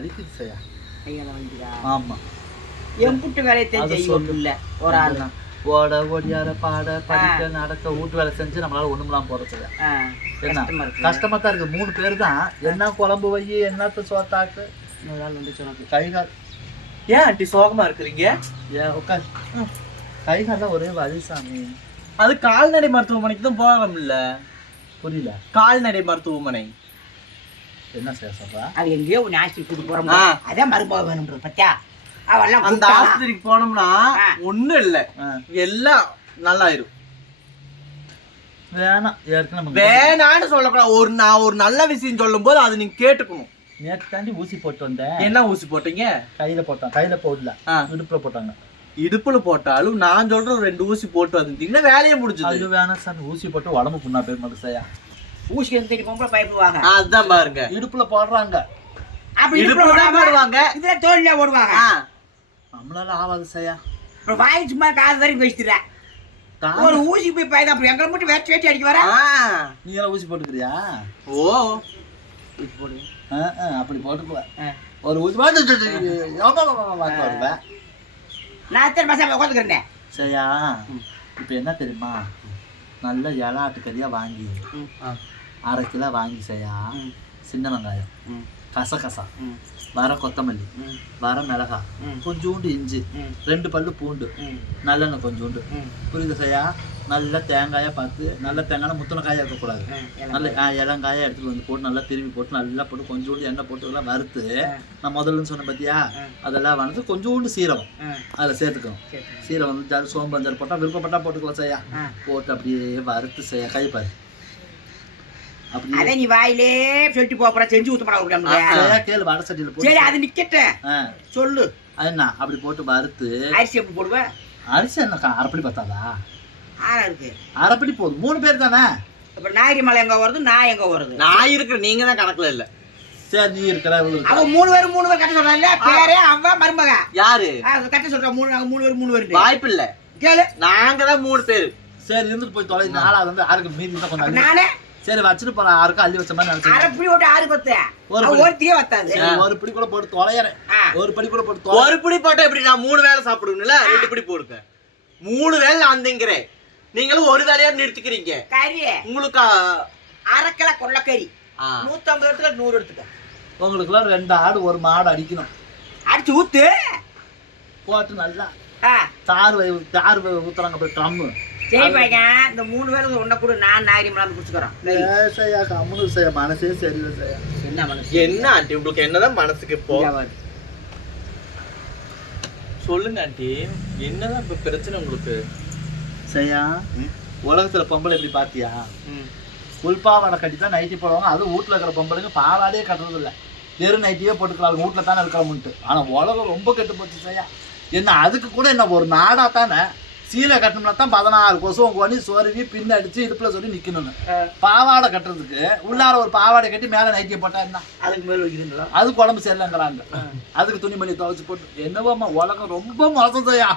வலிக்குது செய்யா கையெல்லாம் வந்துடா ஆமா. எம்புட்டு வேலையை தெரிஞ்சு சொல்லு. ஒரு ஆள் அதுதான். ஓட ஓடியார பாட படிக்க நடக்க வீட்டு வேலை செஞ்சு நம்மளால ஒண்ணுமெல்லாம் போற செய்யா என்ன? கஷ்டமா தான் இருக்கு. மூணு பேர் தான். என்ன குழம்பு வை என்னத்த சோத்தாக்கு? வந்து சொன்னாங்க கை கால். ஏன் ஆண்டி சோகமா இருக்கிறீங்க? ஏன் உட்கார் கை கால்லாம் ஒரே வலி சாமி. அது கால்நடை மருத்துவமனைக்கு தான் போகலாம்ல புரியல. கால்நடை மருத்துவமனை. என்ன செய்ய சொல்றா? அது எங்கேயோ ஒன்று ஆஸ்பத்திரி கூட்டு போறோம் ஆ. அதான் மருமக வேணும்ன்றது பத்தியா? அவெல்லாம் அந்த? ஆஸ்பத்திரிக்கு போனோம்னா. ஒண்ணும் இல்ல. எல்லாம் நல்லாயிரும். வேணாம். ஏற்கனவே வேணான்னு சொல்லக்கூடாது. ஒரு நான் ஒரு நல்ல விஷயம் சொல்லும் போது அது நீங்க கேட்டுக்கணும். நேற்று தாண்டி ஊசி போட்டு வந்தேன். என்ன ஊசி போட்டீங்க? கையில போட்டான். கையில போடல. இடுப்புல போட்டாங்க. இடுப்புல போட்டாலும் நான் சொல்ற ஒரு ரெண்டு ஊசி போட்டு வந்தீங்கன்னா வேலையை முடிஞ்சது. அது வேணாம் சாமி ஊசி போட்டு உடம்பு புண்ணா போய் மனுஷையா ஊசி தேடி பொம்பளை பயப்படுவாங்க. அதான் பாருங்க. இடுப்புல போடுறாங்க. அப்படி இடுப்புல போடுவாங்க. இதுல தோல்ல ஓடுவாங்க ஆ. நம்மளால ஆகாது செய்யா அப்புறம் வாய் சும்மா காது வரைக்கும் வச்சுட்டுற ஒரு ஊசி போய் பயதா அப்படி. எங்களை மட்டும் வேச்சு வேச்சு அடிக்க வர. நீ எல்லாம் ஊசி போட்டுக்கிறியா? ஓ. ஊசி போடு. ஆ, ஆ, அப்படி போட்டுக்குவேன். ஒரு ஊசி போட்டு நான் எத்தனை மாசம் உட்காந்துக்கிறேன் சரியா இப்போ என்ன தெரியுமா? நல்ல இலை ஆட்டுக்கறியா வாங்கி ஆ. அரை கிலோ வாங்கி செய்யா. சின்ன வெங்காயம். கசகசா. வர கொத்தமல்லி. வர மிளகா. கொஞ்சோண்டு இஞ்சி. ரெண்டு பல்லு பூண்டு. நல்லெண்ணெய் கொஞ்சோண்டு. புரியுது செய்யா நல்ல தேங்காயை பார்த்து நல்ல தேங்காய் முத்தின காயாக இருக்கக்கூடாது நல்ல இளங்காயை எடுத்துட்டு வந்து போட்டு நல்லா திருவி போட்டு நல்லா போட்டு கொஞ்சோண்டு எண்ணெய் போட்டு எல்லாம் வறுத்து நான் முதல்ல சொன்னேன் பார்த்தியா. அதெல்லாம் வறுத்து கொஞ்சோண்டு சீரகம். அதில் சேர்த்துக்கணும் சரி. சீரகம் வந்து சோம்பஞ்சல் போட்டால் விருப்பப்பட்டா போட்டுக்கலாம் செய்யா. போட்டு அப்படியே வறுத்து செய்ய கைப்பாரு அதே நீ வாயிலே சொல்லிட்டு போற செஞ்சு ஊத்த போட செய்யா கேளு வடை சட்டியில் போட்டு சரி அது நிக்கட்டும் ஆ. சொல்லு. அது என்ன அப்படி போட்டு வறுத்து அரிசி எப்படி போடுவேன் அரிசி என்ன அரைப்படி பார்த்தாதா ஆறா இருக்கு. அரைப்படி போதும். மூணு பேர் தானே? இப்ப நாயரி மலை எங்க வருது நான் எங்க வருது நான் இருக்கிற நீங்க தான் கணக்குல இல்ல. சரி நீ இருக்கிற. அவ மூணு பேரும் மூணு பேர் கட்ட சொல்றாங்க பேரே அவ மருமக. யாரு? கட்ட சொல்றா மூணு நாங்க மூணு பேர் மூணு பேர் வாய்ப்பு இல்ல. கேளு. நாங்க தான் மூணு பேரு. சரி இருந்துட்டு போய் தொலை. நாலாவது வந்து ஆறுக்கு மீதி தான் நானே சரி வச்சுட்டு போலாம் ஆறுக்கும் அள்ளி வச்ச மாதிரி நினைச்சேன் அரை புடி ஓட்டு ஆறு பத்து. ஒரு. ஒருத்தியே வத்தாது. ஒரு பிடி கூட போட்டு தொலையறேன். ஒரு படி கூட போட்டு ஒரு பிடி போட்டா எப்படி? நான் மூணு வேளை சாப்பிடுவேன்ல ரெண்டு பிடி போடுங்க. மூணு வேளை அந்தங்கிறேன். நீங்களும் ஒரு வேலையா நிறுத்திக்கிறீங்க. கறி. உங்களுக்கு? அரை கிலோ கொள்ளக்கறி. நூத்தம்பது எடுத்துக்க நூறு எடுத்துக்க. உங்களுக்குலாம் ரெண்டு ஆடு ஒரு மாடு அடிக்கணும். அடிச்சு ஊத்து. போட்டு நல்லா தார் தார் ஊத்துறாங்க போய் ட்ரம்மு. பையன் இந்த மூணு பேருக்கு ஒன்ன கூட நான் நாயரி மலை குடிச்சுக்கிறோம். செய்ய மனசே சரியில்லை என்ன மனசு? என்ன ஆண்டி உங்களுக்கு என்னதான் மனசுக்கு இப்போ. சொல்லுங்க ஆண்டி என்னதான் இப்ப பிரச்சனை உங்களுக்கு? செய்யா ம். உலகத்துல பொம்பளை எப்படி பாத்தியா? ம். உள்பாவாடை கட்டி தான் நைட்டி போடுவாங்க அதுவும் வீட்டில் இருக்கிற பொம்பளைங்க பாவாடையே கட்டுறது இல்லை வெறும் நைட்டியே போட்டுக்கலாம் வீட்டில் தானே இருக்கிறோம்ட்டு ஆனால் உலகம் ரொம்ப கெட்டு போச்சு செய்யா என்ன அதுக்கு கூட என்ன ஒரு நாடா தானே? சீலை கட்டணும்னா தான் பதினாறு கொசுவம் கோணி சொருவி பின்ன அடிச்சு இடுப்பில் சொல்லி நிற்கணும்னு பாவாடை கட்டுறதுக்கு உள்ளார ஒரு பாவாடை கட்டி மேலே நைட்டியை போட்டா என்ன? அதுக்கு மேல வைக்கிறீங்களா? அதுக்கு உடம்பு சரியில்லைங்கிறாங்க. அதுக்கு துணிமணி துவைச்சு போட்டு. என்னவோம்மா உலகம் ரொம்ப மோசம் செய்யா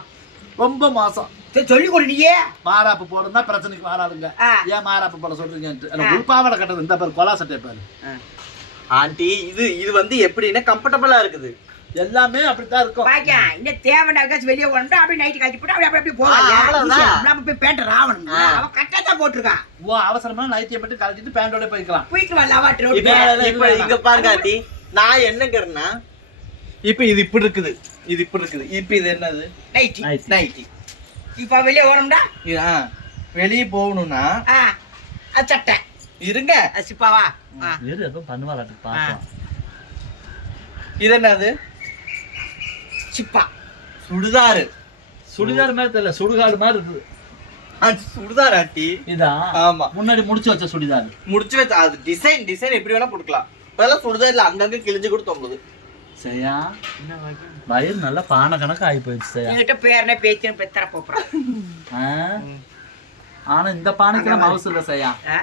ரொம்ப மோசம். சரி சொல்லி கொடு நீயே. மாறாப்பு போடுறதா பிரச்சனைக்கு வராதுங்க. ஆ. ஏன் மாறாப்பு போட எனக்கு உள்பாவாடை கட்டுறது இந்த பேர் கொலா சட்டை பேர். ஆண்டி இது இது வந்து எப்படின்னா கம்ஃபர்டபுளா இருக்குது. எல்லாமே அப்படித்தான் இருக்கும். பாக்கியா இன்னும் தேவையான எங்கேயாச்சும் வெளியே போனோம்னா அப்படியே நைட்டு கழிச்சு போட்டு அப்படியே அப்படியே. போகலாம் நம்ம போய் பேண்ட் ராவணும்? ஆ. அவன் கட்டாதான் போட்டிருக்கான். ஓ அவசரமா நைட்டியை மட்டும் கழட்டிட்டு பேண்டோட போய்க்கலாம். இப்ப இப்ப இங்க பாருங்க நான் என்னங்கிறேன்னா இப்ப இது இப்படி இருக்குது. இது இப்படி இருக்குது. இப்ப இது என்னது? Nightie nightie. இப்போ வெளியே ஆ, வெளியே போகணும்னா சட்டை. இருங்க. சிப்பாவா? எதுவும் பண்ணுவாராட்டு பார்க்கலாம். இது என்னது? சிப்பா. சுடிதாரு சுடிதார் மாதிரி தெரியல சுடுகாடு மாதிரி இருக்குது. சுடிதார் ஆண்டி. இதா? ஆமா. முன்னாடி முடிச்சு வச்ச சுடிதார். முடிச்சு வச்ச அது டிசைன் டிசைன் எப்படி வேணா போட்டுக்கலாம். இப்பெல்லாம் சுடிதார்ல அங்கங்க கிழிஞ்சு கூட தொங்குது. சரியா? வயிறு நல்லா பானை கணக்கு ஆகி போயிடுச்சு சரியா? என்கிட்ட பேரனே பேச்சுன்னு பெத்தர போப்புறான் ஆ? ஆனா இந்த பானைக்கு நம்ம அவசரம் இல்லை செய்யா ஆ?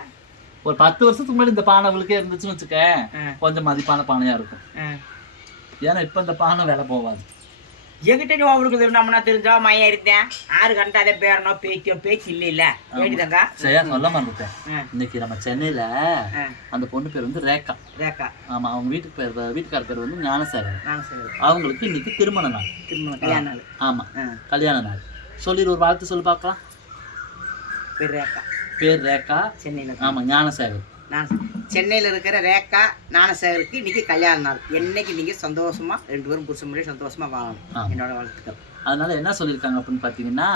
ஒரு பத்து வருஷத்துக்கு முன்னாடி இந்த பானை அவளுக்கே இருந்துச்சுன்னு வச்சுக்க. கொஞ்சம் மதிப்பான பானையா இருக்கும். ஏன்னா இப்ப இந்த பானை விலை போகாது. எங்கிட்ட நீ அவளுக்கு நம்மனா தெரிஞ்சா மையம் இருந்தேன். ஆறு கண்டா அதே பேரனோ பேச்சோ பேச்சு இல்ல இல்ல சரியா சொல்ல மறந்துட்டேன். இன்னைக்கு நம்ம சென்னையில. அந்த பொண்ணு பேர் வந்து ரேகா. ரேக்கா ஆமா அவங்க வீட்டுக்கு பேர் வீட்டுக்கார பேர் வந்து சொல்லுவேன் அவங்களுக்கு இன்னைக்கு திருமண நாள். திருமணம் கல்யாண நாள். ஆமா கல்யாண நாள். சொல்லிடு ஒரு வாழ்த்து சொல்லி பார்க்கலாம். பேர் ரேக்கா பேர் ரேகா. சென்னையில. ஆமா ஞானசேகர் நான் சென்னையில் இருக்கிற ரேக்கா ஞானசேகருக்கு இன்னைக்கு கல்யாண நாள். என்னைக்கு நீங்க சந்தோஷமா ரெண்டு பேரும் புருஷன் முன்னாடி சந்தோஷமா வாழணும். என்னோட வாழ்த்துக்கள். அதனால என்ன சொல்லியிருக்காங்க அப்படின்னு பார்த்தீங்கன்னா.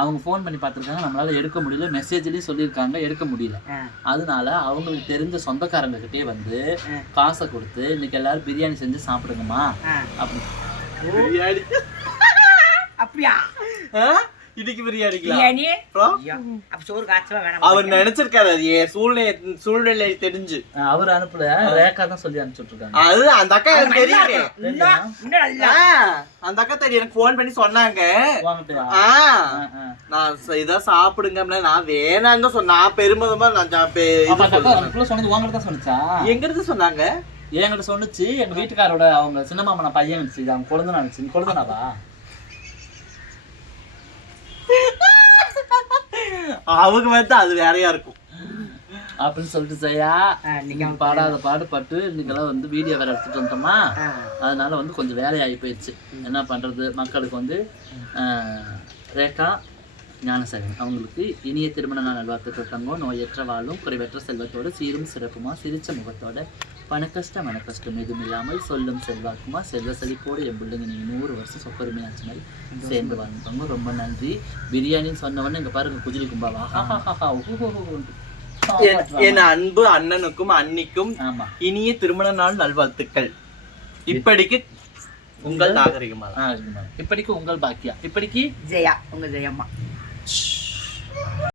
அவங்க ஃபோன் பண்ணி பார்த்துருக்காங்க நம்மளால எடுக்க முடியல மெசேஜ்லயும் சொல்லியிருக்காங்க எடுக்க முடியல. அதனால அவங்களுக்கு தெரிஞ்ச சொந்தக்காரங்க கிட்டே வந்து. காசை கொடுத்து இன்னைக்கு எல்லாரும் பிரியாணி செஞ்சு சாப்பிடுங்கம்மா. அப்படி பிரியாணி. அப்படியா? பிரியாணிங்களா பிரியாணி அப்ப சோறு காய்ச்சவா வேணாம் அவர் நினைச்சிருக்காரு அது சூழ்நிலை சூழ்நிலை தெரிஞ்சு. அவர் அனுப்பல. ரேகா தான் சொல்லி அனுப்பிச்சுட்டு இருக்காங்க அது அந்த அக்கா எனக்கு நல்லா தெரியுமே? அந்த அக்கா எனக்கு ஃபோன் பண்ணி சொன்னாங்க. நான் ச- இதை சாப்பிடுங்க நான் வேணான்னு தான் சொன்னேன். நான் பெருமிதமா நான் சொன்னது உங்கள்ட்ட தான் சொன்னுச்சா? எங்க இருந்து சொன்னாங்க. என்கிட்ட சொன்னுச்சு. எங்க வீட்டுக்காரோட அவங்க சின்ன மாமன பையன் இருந்துச்சு இது அவங்க குழந்தை நினைச்சு குழந்தைனாவா? அவங்க வந்து அது வேறையா இருக்கும். அப்படின்னு சொல்லிட்டு செய்யா நீங்க பாடாத பாடுபட்டு இன்னைக்கெல்லாம் வந்து வீடியோ வேற எடுத்துட்டு வந்துட்டோமா? ஆ, அதனால வந்து கொஞ்சம் வேலையாகி போயிடுச்சு. என்ன பண்றது? மக்களுக்கு வந்து ஆஹ், ரேகா ஞானசேகரன். அவங்களுக்கு இனிய திருமண நாள் நல்வாழ்த்துக்கள் தங்கம். நோயற்ற வாழும் குறைவற்ற செல்வத்தோட சீரும் சிறப்புமா சிரிச்ச முகத்தோட பணக்கஷ்டம் மனக்கஷ்டம் எதுவும் இல்லாமல் சொல்லும் செல்வாக்குமா செல்வ செழிப்போடு என் பிள்ளைங்க நீங்க நூறு வருஷம் சொப்பருமையாச்சு மாதிரி சேர்ந்து வாழ்ந்துப்பாங்க ரொம்ப நன்றி. பிரியாணின்னு சொன்னவொடனே இங்க பாருங்க குஜிலி கும்பாவா. என்- என் அன்பு அண்ணனுக்கும் அன்னிக்கும் ஆமா. இனிய திருமண நாள் நல்வாழ்த்துக்கள். இப்படிக்கு உங்கள் இருக்குமா. இப்படிக்கு உங்கள் பாக்கியா? இப்படிக்கு? ஜெயா உங்க ஜெயம்மா. Shh.